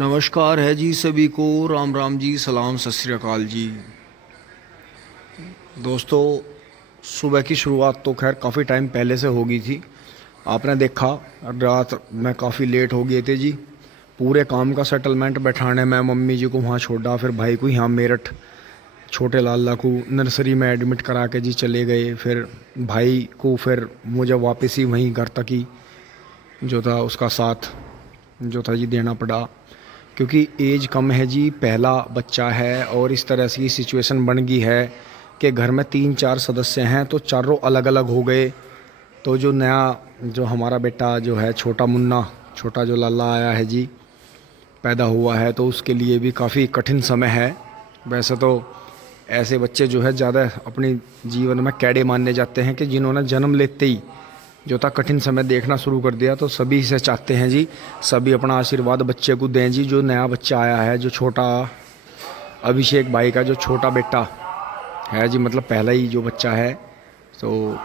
नमस्कार है जी सभी को। राम राम जी, सलाम, सत श्री अकाल जी। दोस्तों, सुबह की शुरुआत तो खैर काफ़ी टाइम पहले से हो गई थी। आपने देखा रात में काफ़ी लेट हो गए थे जी। पूरे काम का सेटलमेंट बैठाने में मम्मी जी को वहाँ छोड़ा, फिर भाई को यहाँ मेरठ छोटे लाला को नर्सरी में एडमिट करा के जी चले गए। फिर भाई को फिर मुझे वापस ही वहीं घर तक ही जो था उसका साथ जो था जी देना पड़ा, क्योंकि एज कम है जी, पहला बच्चा है और इस तरह से सिचुएशन बन गई है कि घर में 3-4 सदस्य हैं तो चारों अलग अलग हो गए। तो जो नया जो हमारा बेटा जो है छोटा मुन्ना, छोटा जो लाला आया है जी, पैदा हुआ है, तो उसके लिए भी काफ़ी कठिन समय है। वैसे तो ऐसे बच्चे जो है ज़्यादा अपनी जीवन में कैडे मानने जाते हैं कि जिन्होंने जन्म लेते ही जो था कठिन समय देखना शुरू कर दिया। तो सभी से चाहते हैं जी, सभी अपना आशीर्वाद बच्चे को दें जी। जो नया बच्चा आया है, जो छोटा अभिषेक भाई का जो छोटा बेटा है जी, मतलब पहला ही जो बच्चा है। तो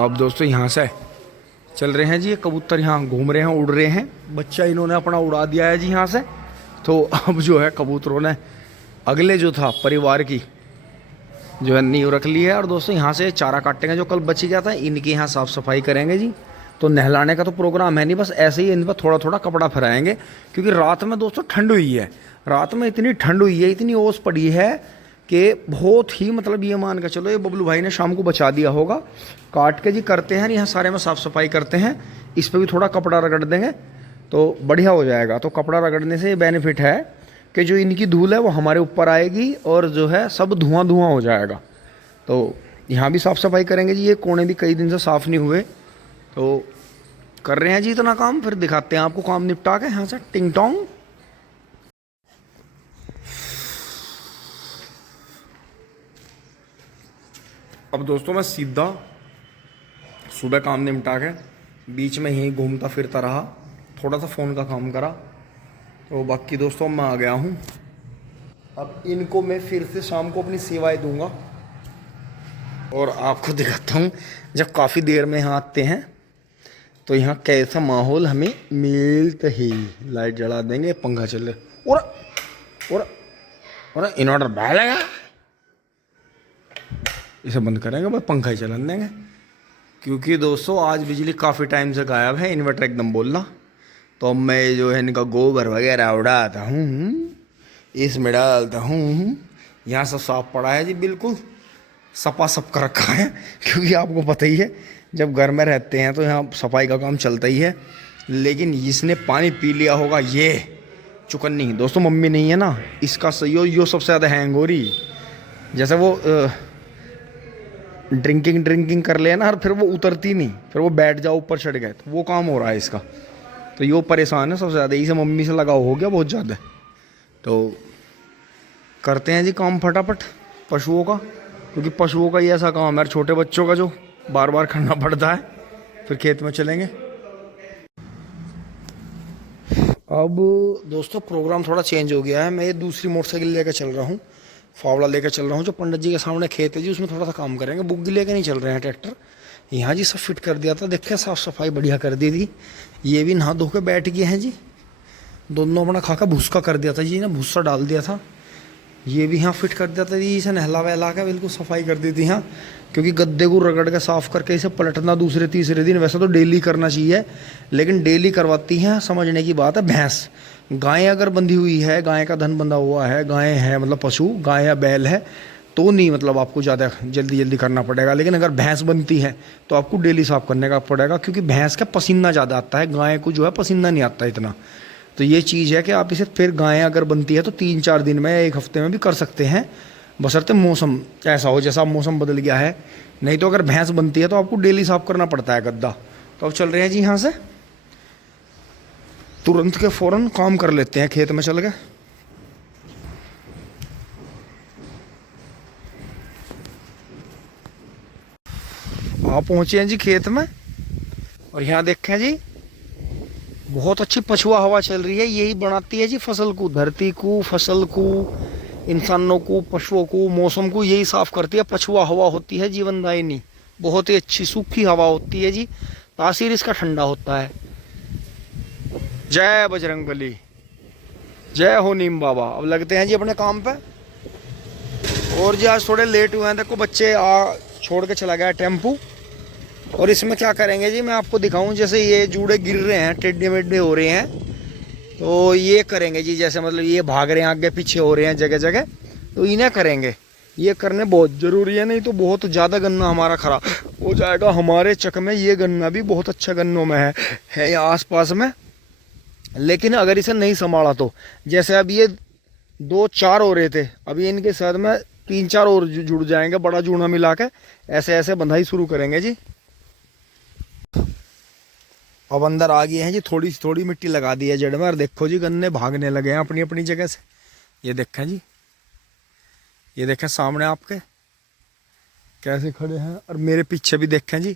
अब दोस्तों यहाँ से चल रहे हैं जी, ये कबूतर यहाँ घूम रहे हैं, उड़ रहे हैं। बच्चा इन्होंने अपना उड़ा दिया है जी यहाँ से। तो अब जो है कबूतरों ने अगले जो था परिवार की जो है नींव रख ली है। और दोस्तों यहाँ से चारा काटेंगे जो कल बच गया था, इनकी यहाँ साफ़ सफाई करेंगे जी। तो नहलाने का तो प्रोग्राम है नहीं, बस ऐसे ही इन पर थोड़ा थोड़ा कपड़ा फहराएंगे, क्योंकि रात में दोस्तों ठंड हुई है। रात में इतनी ठंड हुई है, इतनी ओस पड़ी है कि बहुत ही, मतलब ये मान के चलो ये बबलू भाई ने शाम को बचा दिया होगा। काट के जी करते हैं, यहाँ सारे में साफ़ सफाई करते हैं। इस पर भी थोड़ा कपड़ा रगड़ देंगे तो बढ़िया हो जाएगा। तो कपड़ा रगड़ने से ये बेनिफिट है कि जो इनकी धूल है वो हमारे ऊपर आएगी और जो है सब धुआं धुआं हो जाएगा। तो यहाँ भी साफ़ सफाई करेंगे जी। ये कोने भी कई दिन से साफ़ नहीं हुए, तो कर रहे हैं जी इतना काम। फिर दिखाते हैं आपको काम निपटा के यहाँ से टिंग टोंग। अब दोस्तों मैं सीधा सुबह काम निपटा के बीच में यहीं घूमता फिरता रहा, थोड़ा सा फ़ोन का काम करा। तो बाकी दोस्तों मैं आ गया हूँ। अब इनको मैं फिर से शाम को अपनी सेवाएं दूंगा और आपको दिखाता हूँ जब काफ़ी देर में यहाँ आते हैं तो यहाँ कैसा माहौल हमें मिलता है। लाइट जला देंगे, पंखा चले और इन्वर्टर बहेगा, इसे बंद करेंगे, बस पंखा ही चला देंगे। क्योंकि दोस्तों आज बिजली काफ़ी टाइम से गायब है, इन्वर्टर एकदम बोलना। तो अब मैं जो है इनका गोबर वगैरह उड़ाता हूँ, इसमें डालता हूँ। यहाँ सब साफ पड़ा है जी, बिल्कुल सपा सप कर रखा है। क्योंकि आपको पता ही है जब घर में रहते हैं तो यहाँ सफाई का काम चलता ही है। लेकिन जिसने पानी पी लिया होगा ये चुकन्नी दोस्तों, मम्मी नहीं है ना, इसका यो सबसे ज़्यादा हैंग हो रही। जैसे वो ड्रिंकिंग कर ले ना, और फिर वो उतरती नहीं, फिर वो बैठ जाओ ऊपर चढ़ गए, तो वो काम हो रहा है इसका। तो यो परेशान है सबसे ज़्यादा, इसे मम्मी से लगाव हो गया बहुत ज़्यादा। तो करते हैं जी काम फटाफट पशुओं का, क्योंकि पशुओं का ही ऐसा काम है, छोटे बच्चों का जो बार बार करना पड़ता है। फिर खेत में चलेंगे। अब दोस्तों प्रोग्राम थोड़ा चेंज हो गया है। मैं ये दूसरी मोटरसाइकिल लेकर चल रहा हूँ, फावड़ा लेकर चल रहा हूँ। जो पंडित जी के सामने खेत है जी, उसमें थोड़ा सा काम करेंगे। बुग्गी लेकर नहीं चल रहे हैं ट्रैक्टर। यहाँ जी सब फिट कर दिया था, देखे साफ़ सफाई बढ़िया कर दी थी। ये भी नहा धो के बैठ गए हैं जी। दोनों अपना खा भूसा कर दिया था जी, ना भूसा डाल दिया था। ये भी यहाँ फिट कर दिया था जी, इसे नहला वहला के बिल्कुल सफाई कर दी थी यहाँ। क्योंकि गद्दे को रगड़ के साफ़ करके इसे पलटना दूसरे तीसरे दिन, वैसे तो डेली करना चाहिए, लेकिन डेली करवाती हैं, समझने की बात है। भैंस गाय अगर बंधी हुई है, गाय का धन बंधा हुआ है, गाय है मतलब पशु, गाय या बैल है, तो नहीं मतलब आपको ज़्यादा जल्दी करना पड़ेगा। लेकिन अगर भैंस बनती है तो आपको डेली साफ़ करने का पड़ेगा, क्योंकि भैंस का पसीना ज़्यादा आता है, गाय को जो है पसीना नहीं आता इतना। तो ये चीज़ है कि आप इसे फिर गाय अगर बनती है तो 3-4 दिन में, 1 हफ्ते में भी कर सकते हैं, बशर्ते मौसम ऐसा हो जैसा मौसम बदल गया है। नहीं तो अगर भैंस बनती है तो आपको डेली साफ़ करना पड़ता है गद्दा। तो अब चल रहे हैं जी यहाँ से, तुरंत के फ़ौरन काम कर लेते हैं, खेत में चल गए। आप पहुँचे हैं जी खेत में, और यहाँ देखें जी बहुत अच्छी पछुआ हवा चल रही है। यही बनाती है जी फसल को, धरती को, फसल को, इंसानों को, पशुओं को, मौसम को, यही साफ करती है। पछुआ हवा होती है जीवनदायिनी, बहुत ही अच्छी सूखी हवा होती है जी। तासीर इसका ठंडा होता है। जय बजरंगबली। जय हो नीम बाबा। अब लगते हैं जी अपने काम पे। और जी आज थोड़े लेट हुए हैं, देखो बच्चे छोड़ के चला गया टेम्पू। और इसमें क्या करेंगे जी, मैं आपको दिखाऊं। जैसे ये जूड़े गिर रहे हैं, टेढ़े मेढ़े हो रहे हैं, तो ये करेंगे जी। जैसे मतलब ये भाग रहे हैं, आगे पीछे हो रहे हैं जगह जगह, तो इन्हें करेंगे। ये करने बहुत ज़रूरी है, नहीं तो बहुत ज़्यादा गन्ना हमारा ख़राब हो जाएगा। हमारे चक में ये गन्ना भी बहुत अच्छा गन्नों में है यहाँ आस पास में। लेकिन अगर इसे नहीं संभाला तो, जैसे अब ये 2-4 हो रहे थे, अभी इनके साथ में 3-4 और जुड़ जाएंगे, बड़ा जूना मिला के ऐसे ऐसे बंधाई शुरू करेंगे जी। अब अंदर आ गए हैं जी, थोड़ी थोड़ी मिट्टी लगा दी है जड़ में। और देखो जी गन्ने भागने लगे हैं अपनी अपनी जगह से। ये देखें जी, ये देखें सामने आपके कैसे खड़े हैं। और मेरे पीछे भी देखें जी,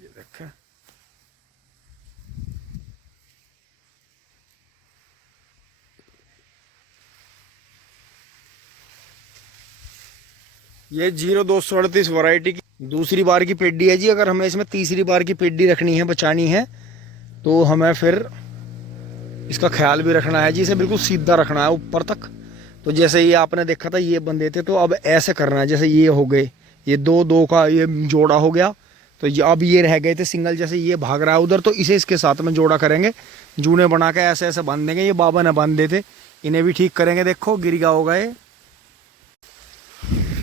ये देखें। ये 0238 वैरायटी की दूसरी बार की पेड्डी है जी। अगर हमें इसमें तीसरी बार की पेड्डी रखनी है, बचानी है, तो हमें फिर इसका ख्याल भी रखना है जी। इसे बिल्कुल सीधा रखना है ऊपर तक। तो जैसे ये आपने देखा था ये बंधे थे, तो अब ऐसे करना है। जैसे ये हो गए, ये 2-2 का ये जोड़ा हो गया, तो ये अब ये रह गए थे सिंगल। जैसे ये भाग रहा है उधर, तो इसे इसके साथ में जोड़ा करेंगे, जूने बना के ऐसे ऐसे बांध देंगे। ये बाबा ने बांधे थे, इन्हें भी ठीक करेंगे। देखो गिर गया होगा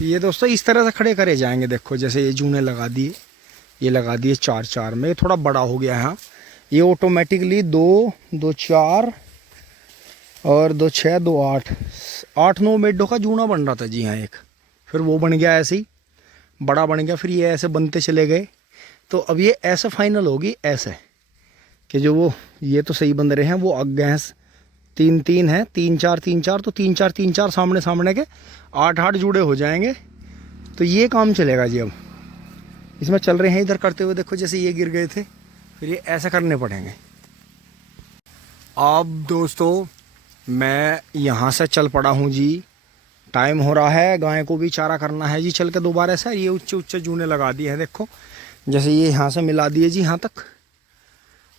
ये दोस्तों, इस तरह से खड़े करे जाएंगे। देखो जैसे ये जूने लगा दिए, ये लगा दिए 4-4 में। ये थोड़ा बड़ा हो गया है, ये ऑटोमेटिकली 2-2-4 और 2-6 2-8 8-9 मेढों का जूना बन रहा था जी हाँ एक। फिर वो बन गया ऐसे ही, बड़ा बन गया। फिर ये ऐसे बनते चले गए। तो अब ये ऐसे फाइनल होगी ऐसे कि जो वो ये तो सही बन रहे हैं, वो आगे हैं 3-3 है, 3-4 3-4, तो 3-4 3-4 सामने सामने के 8-8 जुड़े हो जाएंगे। तो ये काम चलेगा जी। अब इसमें चल रहे हैं इधर करते हुए। देखो जैसे ये गिर गए थे, फिर ये ऐसा करने पड़ेंगे। अब दोस्तों मैं यहाँ से चल पड़ा हूँ जी, टाइम हो रहा है, गाय को भी चारा करना है जी। चल के दोबारा से ये ऊंचे ऊंचे जूने लगा दिए हैं। देखो जैसे ये यहाँ से मिला दिए जी यहाँ तक।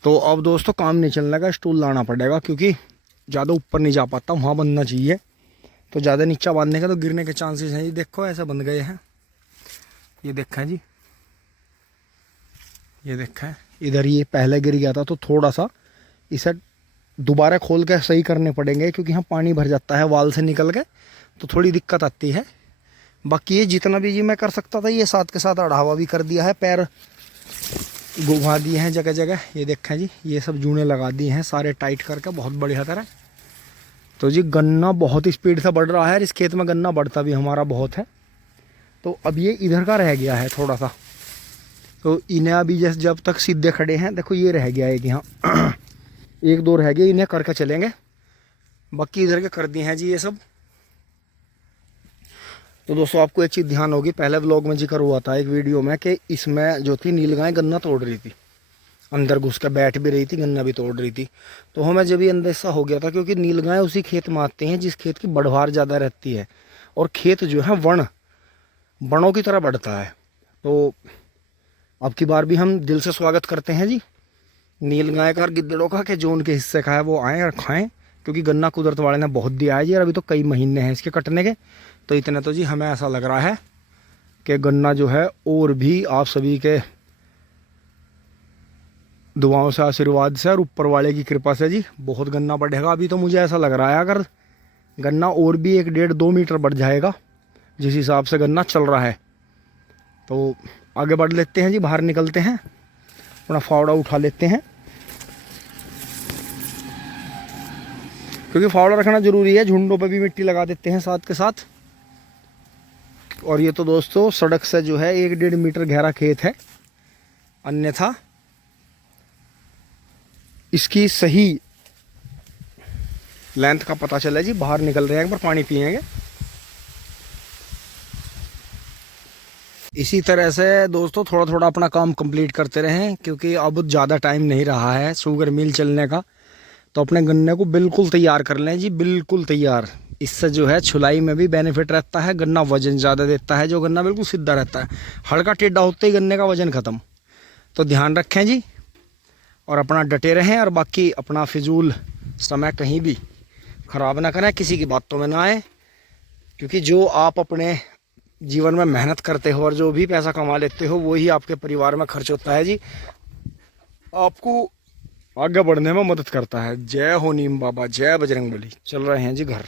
तो अब दोस्तों काम नहीं चलने का, स्टूल लाना पड़ेगा, क्योंकि ज़्यादा ऊपर नहीं जा पाता, वहाँ बंधना चाहिए। तो ज़्यादा नीचा बांधने का तो गिरने के चांसेस हैं जी। देखो ऐसे बंध गए हैं, ये देखा जी, ये देखा है। इधर ये पहले गिर गया था, तो थोड़ा सा इसे दोबारा खोल के सही करने पड़ेंगे, क्योंकि यहाँ पानी भर जाता है वाल से निकल के, तो थोड़ी दिक्कत आती है। बाकी ये जितना भी जी मैं कर सकता था, ये साथ के साथ अढ़ावा भी कर दिया है, पैर घुमा दिए हैं जगह जगह। ये देखें जी, ये सब जूने लगा दिए हैं सारे टाइट करके, बहुत बढ़िया तरह। तो जी गन्ना बहुत स्पीड से बढ़ रहा है। इस खेत में गन्ना बढ़ता भी हमारा बहुत है। तो अब ये इधर का रह गया है थोड़ा सा, तो इन्हें अभी जैसे जब तक सीधे खड़े हैं, देखो ये रह गया है कि यहाँ 1-2 रह गए, इन्हें करके चलेंगे। बाकी इधर के कर दिए हैं जी ये सब। तो दोस्तों आपको एक चीज़ ध्यान होगी, पहले व्लॉग में जिक्र हुआ था एक वीडियो में, कि इसमें जो थी नीलगाय गन्ना तोड़ रही थी, अंदर घुस कर बैठ भी रही थी, गन्ना भी तोड़ रही थी। तो हमें जब ये अंदेशा हो गया था, क्योंकि नीलगाय उसी खेत में आते हैं जिस खेत की बढ़वार ज़्यादा रहती है, और खेत जो है वनों की तरह बढ़ता है। तो अब की बार भी हम दिल से स्वागत करते हैं जी नीलगाय का और गिद्दड़ों का, कि जो उनके हिस्से का है वो आएँ और खाएँ, क्योंकि गन्ना कुदरत वाले ने बहुत दिया है जी। और अभी तो कई महीने हैं इसके कटने के। तो इतने तो जी हमें ऐसा लग रहा है कि गन्ना जो है, और भी आप सभी के दुआओं से, आशीर्वाद से और ऊपर वाले की कृपा से जी बहुत गन्ना बढ़ेगा। अभी तो मुझे ऐसा लग रहा है अगर गन्ना और भी 1-1.5-2 मीटर बढ़ जाएगा, जिस हिसाब से गन्ना चल रहा है, तो आगे बढ़ लेते हैं जी, बाहर निकलते हैं, अपना फावड़ा उठा लेते हैं, क्योंकि फावड़ा रखना ज़रूरी है। झुंडों पे भी मिट्टी लगा देते हैं साथ के साथ। और ये तो दोस्तों सड़क से जो है 1-1.5 मीटर गहरा खेत है, अन्यथा इसकी सही लेंथ का पता चला जी। बाहर निकल रहे हैं, एक बार पानी पिएंगे। इसी तरह से दोस्तों थोड़ा थोड़ा अपना काम कंप्लीट करते रहें, क्योंकि अब ज़्यादा टाइम नहीं रहा है शुगर मिल चलने का। तो अपने गन्ने को बिल्कुल तैयार कर लें जी, बिल्कुल तैयार। इससे जो है छुलाई में भी बेनिफिट रहता है, गन्ना वजन ज़्यादा देता है। जो गन्ना बिल्कुल सीधा रहता है, हल्का टेढ़ा होते ही गन्ने का वजन ख़त्म। तो ध्यान रखें जी। और अपना डटे रहें, और बाकी अपना फिजूल समय कहीं भी ख़राब ना करें, किसी की बातों में ना आए, क्योंकि जो आप अपने जीवन में मेहनत करते हो और जो भी पैसा कमा लेते हो वही आपके परिवार में खर्च होता है जी, आपको आगे बढ़ने में मदद करता है। जय हो नीम बाबा, जय बजरंगबली। चल रहे हैं जी घर।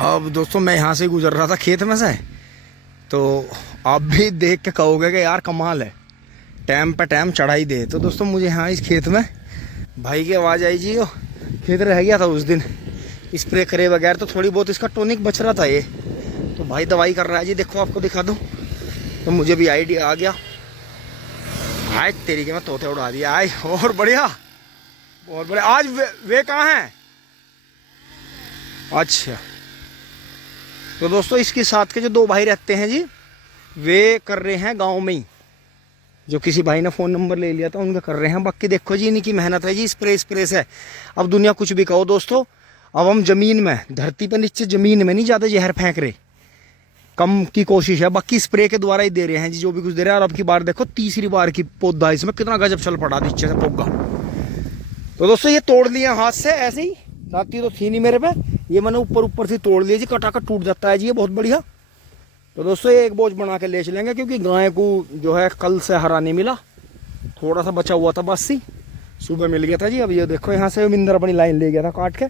अब दोस्तों मैं यहाँ से गुजर रहा था खेत में से, तो आप भी देख के कहोगे कि यार कमाल है, टाइम पे टाइम चढ़ाई दे। तो दोस्तों मुझे यहाँ इस खेत में भाई की आवाज़ आई जी, खेत रह गया था उस दिन स्प्रे करे बगैर, तो थोड़ी बहुत इसका टॉनिक बच रहा था ये, तो भाई दवाई कर रहा है जी। देखो आपको दिखा दूँ, तो मुझे भी आइडिया आ गया। हाय तेरी के मैं तोते उड़ा दिया। आए और बढ़िया, बहुत बढ़िया। आज वे कहाँ हैं? अच्छा, तो दोस्तों इसके साथ के जो दो भाई रहते हैं जी, वे कर रहे हैं गांव में ही, जो किसी भाई ने फ़ोन नंबर ले लिया था उनका कर रहे हैं। बाकी देखो जी इनकी मेहनत है जी, स्प्रे से। अब दुनिया कुछ भी कहो दोस्तों, अब हम ज़मीन में, धरती पर नीचे ज़मीन में नहीं ज़्यादा जहर फेंक रहे, कम की कोशिश है, बाकी स्प्रे के द्वारा ही दे रहे हैं जी, जो भी कुछ दे रहे हैं। और अब की बार देखो तीसरी बार की पौधा इसमें कितना गजब चल पड़ा नीचे से पोगा। तो दोस्तों ये तोड़ लिया हाथ से ऐसे ही, दाती तो थी नहीं मेरे पे, ये मैंने ऊपर से तोड़ लिया जी, कटाकट टूट जाता है जी ये, बहुत बढ़िया। तो दोस्तों ये एक बोझ बना के ले चलेंगे, क्योंकि गाय को जो है कल से हरा नहीं मिला, थोड़ा सा बचा हुआ था बस ही, सुबह मिल गया था जी। अब ये देखो यहाँ से मिंदर अपनी लाइन ले गया था काट के,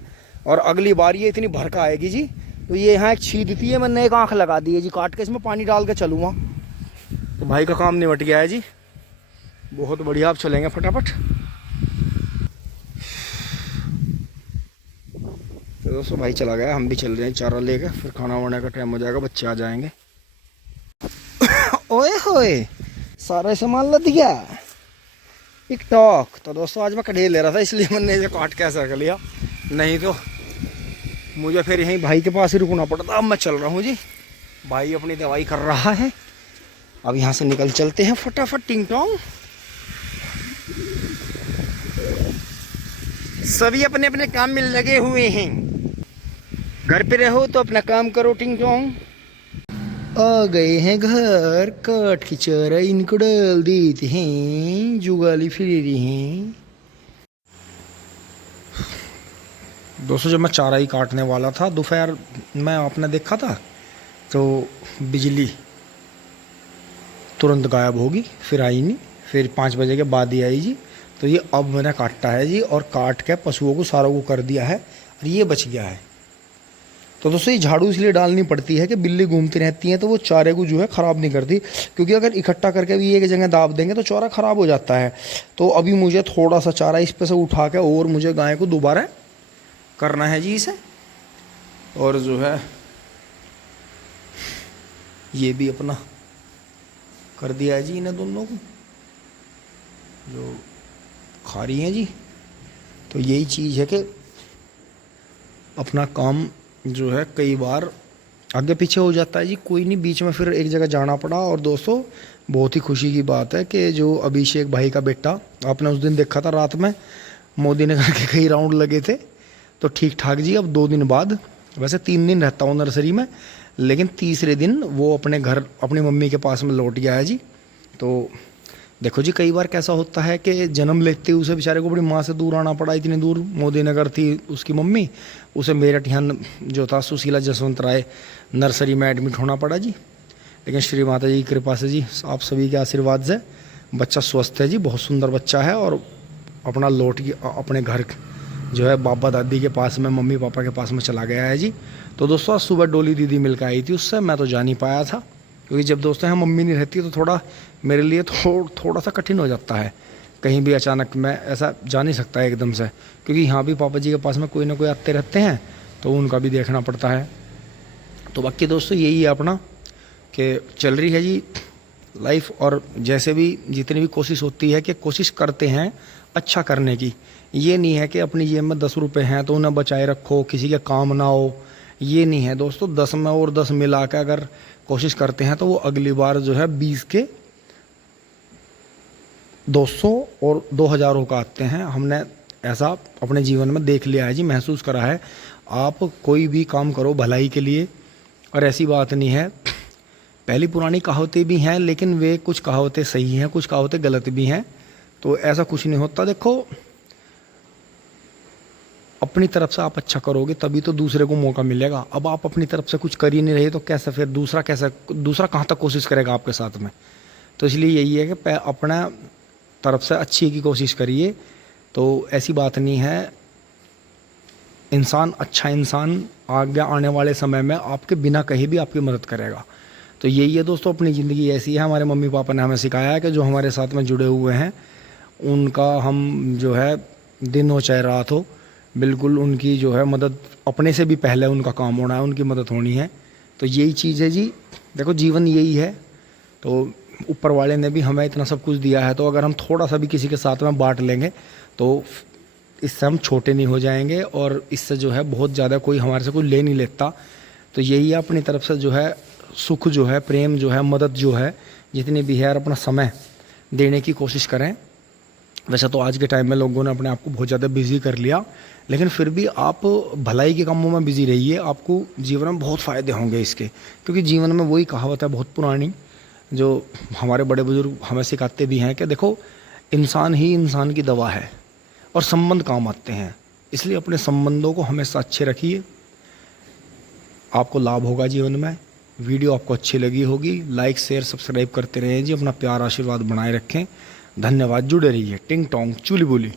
और अगली बार ये इतनी भरका आएगी जी, तो ये यहाँ एक छीद थी, है मैंने एक आँख लगा दी है जी काट के, इसमें पानी डाल के चलूँगा। तो भाई का काम निपट गया है जी, बहुत बढ़िया। अब चलेंगे फटाफट। तो दोस्तों भाई चला गया, हम भी चल रहे हैं चारा लेकर, फिर खाना वाने का टाइम हो जाएगा, बच्चे आ जाएंगे। ओए होए सारा सामान लद गया टिकटॉक। तो दोस्तों आज मैं कढ़े ले रहा था, इसलिए मैंने इसे काट के ऐसा कर लिया, नहीं तो मुझे फिर यहीं भाई के पास ही रुकना पड़ता। अब मैं चल रहा हूँ जी, भाई अपनी दवाई कर रहा है। अब यहाँ से निकल चलते हैं फटाफट, टिंग टोंग। सभी अपने अपने काम में लगे हुए हैं, घर पे रहो तो अपना काम करो, टिंग टोंग। आ गए हैं घर, काट की चारा इनको डाल देते हैं, जुगाली फिर रही हैं। दोस्तों जब मैं चारा ही काटने वाला था दोपहर में, आपने देखा था, तो बिजली तुरंत गायब होगी, फिर आई नहीं, फिर 5 बजे के बाद ही आई जी। तो ये अब मैंने काटा है जी, और काट के पशुओं को सारों को कर दिया है, और ये बच गया है। तो दोस्तों ये झाड़ू इसलिए डालनी पड़ती है कि बिल्ली घूमती रहती हैं, तो वो चारे को जो है ख़राब नहीं करती, क्योंकि अगर इकट्ठा करके भी एक जगह दाब देंगे तो चारा ख़राब हो जाता है। तो अभी मुझे थोड़ा सा चारा इस पे से उठा के, और मुझे गाय को दोबारा करना है जी इसे, और जो है ये भी अपना कर दिया है जी इन्हें दोनों को, जो खा रही हैं जी। तो यही चीज़ है कि अपना काम जो है कई बार आगे पीछे हो जाता है जी, कोई नहीं, बीच में फिर एक जगह जाना पड़ा। और दोस्तों बहुत ही खुशी की बात है कि जो अभिषेक भाई का बेटा, आपने उस दिन देखा था रात में मोदी ने करके कई राउंड लगे थे, तो ठीक ठाक जी अब 2 दिन बाद, वैसे 3 दिन रहता हूँ नर्सरी में, लेकिन तीसरे दिन वो अपने घर अपनी मम्मी के पास में लौट गया है जी। तो देखो जी कई बार कैसा होता है कि जन्म लेते उसे बेचारे को अपनी माँ से दूर आना पड़ा, इतनी दूर मोदी नगर थी उसकी मम्मी, उसे मेरठ यहाँ जो था सुशीला जसवंत राय नर्सरी में एडमिट होना पड़ा जी। लेकिन श्री माता जी की कृपा से जी, आप सभी के आशीर्वाद से बच्चा स्वस्थ है जी, बहुत सुंदर बच्चा है, और अपना लौट के अपने घर जो है बाबा दादी के पास में, मम्मी पापा के पास में चला गया है जी। तो दोस्तों आज सुबह डोली दीदी मिल के आई थी उससे, मैं तो जा नहीं पाया था, क्योंकि जब दोस्तों यहाँ मम्मी नहीं रहती तो थोड़ा मेरे लिए थोड़ा सा कठिन हो जाता है, कहीं भी अचानक मैं ऐसा जा नहीं सकता एकदम से, क्योंकि यहाँ भी पापा जी के पास में कोई ना कोई आते रहते हैं, तो उनका भी देखना पड़ता है। तो बाकी दोस्तों यही है अपना कि चल रही है जी लाइफ, और जैसे भी जितनी भी कोशिश होती है कि कोशिश करते हैं अच्छा करने की, ये नहीं है कि अपनी जेब में 10 रुपये हैं तो उन्हें बचाए रखो, किसी के काम ना हो, ये नहीं है दोस्तों। 10 में और 10 मिला के अगर कोशिश करते हैं तो वो अगली बार जो है 20 के 200 और 2000 का आते हैं। हमने ऐसा अपने जीवन में देख लिया है जी, महसूस करा है। आप कोई भी काम करो भलाई के लिए, और ऐसी बात नहीं है, पहली पुरानी कहावतें भी हैं, लेकिन वे कुछ कहावतें सही हैं, कुछ कहावतें गलत भी हैं। तो ऐसा कुछ नहीं होता। देखो, अपनी तरफ से आप अच्छा करोगे तभी तो दूसरे को मौका मिलेगा। अब आप अपनी तरफ से कुछ कर ही नहीं रहे तो कैसे फिर दूसरा कहाँ तक कोशिश करेगा आपके साथ में। तो इसलिए यही है कि अपना तरफ से अच्छी की कोशिश करिए। तो ऐसी बात नहीं है, अच्छा इंसान आगे आने वाले समय में आपके बिना कहे भी आपकी मदद करेगा। तो यही है दोस्तों, अपनी ज़िंदगी ऐसी है। हमारे मम्मी पापा ने हमें सिखाया है कि जो हमारे साथ में जुड़े हुए हैं उनका हम जो है दिन हो चाहे रात हो, बिल्कुल उनकी जो है मदद अपने से भी पहले उनका काम होना है, उनकी मदद होनी है। तो यही चीज़ है जी। देखो, जीवन यही है। तो ऊपर वाले ने भी हमें इतना सब कुछ दिया है, तो अगर हम थोड़ा सा भी किसी के साथ में बांट लेंगे तो इससे हम छोटे नहीं हो जाएंगे, और इससे जो है बहुत ज़्यादा कोई हमारे से कोई ले नहीं लेता। तो यही है, अपनी तरफ से जो है सुख जो है, प्रेम जो है, मदद जो है, जितनी भी है, अपना समय देने की कोशिश करें। वैसे तो आज के टाइम में लोगों ने अपने आप को बहुत ज़्यादा बिजी कर लिया, लेकिन फिर भी आप भलाई के कामों में बिजी रहिए, आपको जीवन में बहुत फ़ायदे होंगे इसके। क्योंकि जीवन में वही कहावत है बहुत पुरानी, जो हमारे बड़े बुजुर्ग हमें सिखाते भी हैं कि देखो, इंसान ही इंसान की दवा है और संबंध काम आते हैं। इसलिए अपने संबंधों को हमेशा अच्छे रखिए, आपको लाभ होगा जीवन में। वीडियो आपको अच्छी लगी होगी, लाइक शेयर सब्सक्राइब करते रहें जी। अपना प्यार आशीर्वाद बनाए रखें। धन्यवाद। जुड़े रहिए। टिंग टोंग चुली बुली।